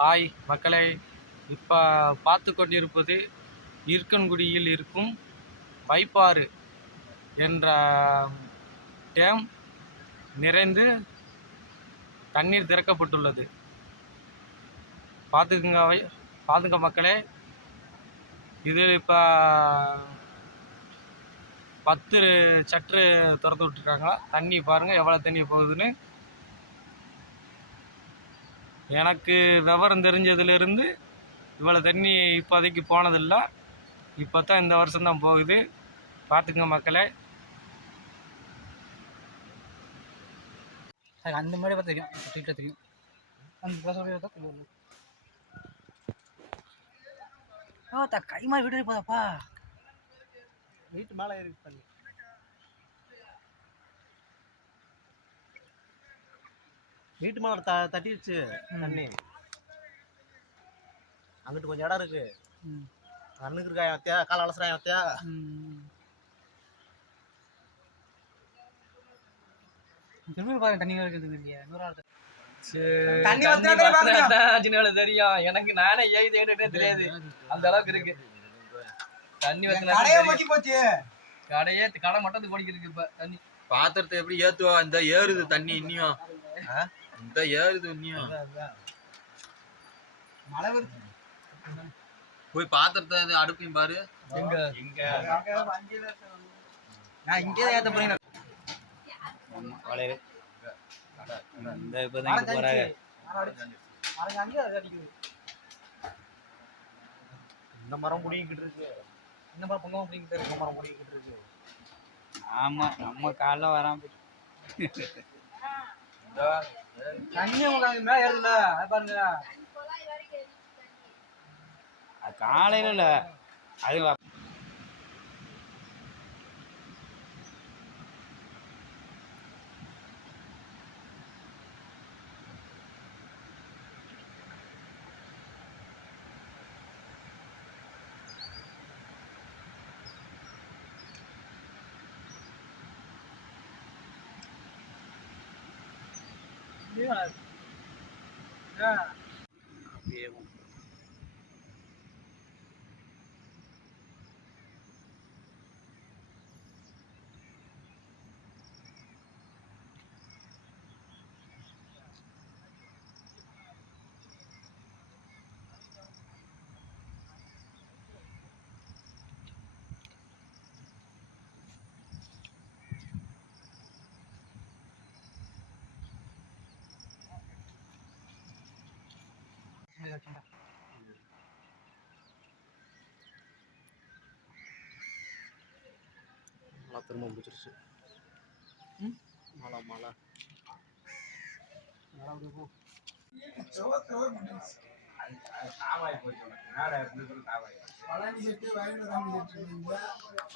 Hi மக்களே, இப்போ பார்த்து கொண்டிருப்பது இருக்கன்குடியில் இருக்கும் வைப்பாறு என்ற டேம் நிறைந்து தண்ணீர் திறக்கப்பட்டுள்ளது. பார்த்துங்க மக்களே. இது இப்போ 10 சற்று திறந்து விட்டுருக்காங்க. தண்ணி பாருங்கள் எவ்வளோ தண்ணி போகுதுன்னு. எனக்கு விவரம் தெரிஞ்சதுலேருந்து இவ்வளோ தண்ணி இப்போதைக்கு போனதில்லை. இப்போ தான் இந்த வருஷம்தான் போகுது. பார்த்துங்க மக்களே. அந்த மாதிரி பார்த்து தெரியும், ஸ்ட்ரீட்டில் தெரியும். அந்த கை மாதிரி விட்டு போதாப்பா. வீட்டு மேலே ஏறி பண்ணி வீட்டு மேலே தட்டிடுச்சு தண்ணி. அங்கிட்டு கொஞ்சம் இடம் இருக்கு. அண்ணுக்கு இருக்கா வத்தியா, கால அலசுறான் வத்தியா. திரும்பி பாருங்க தண்ணி இருக்குது இல்லையா. தெரியும் எனக்கு. நானே ஏறிட்டே தெரியாது, அந்த அளவுக்கு இருக்கு தண்ணி. கடை மட்டும் ஓடிக்கிட்டு இருக்கு. இப்ப தண்ணி பாத்திரத்தை எப்படி ஏத்துவா? இந்த ஏறுது தண்ணி இன்னியும். இந்த ஏறுது இன்னியும். மழை வருது. போய் பாத்திரத்தை அடுப்பையும் பாரு. எங்க எங்க நான் இங்கே ஏத்த போறேன். இந்த இப்பதான் போறாங்க. இந்த மரம் முடிக்கிட்டு இருக்கு. இந்த மரம் பொங்க முடிக்கிட்டு இருக்கு. மரம் முடிக்கிட்டு இருக்கு. ஆமா, நம்ம காலைல வராம தண்ணி உங்களுக்கு மேல ஏறல. அது பாருங்க, அது காலையில இல்ல, அது திரும்ப முடிச்சிருச்சு. மழை மழை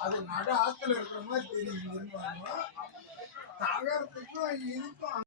அது நடு ஆத்துல இருக்கிற மாதிரி தெரியும்.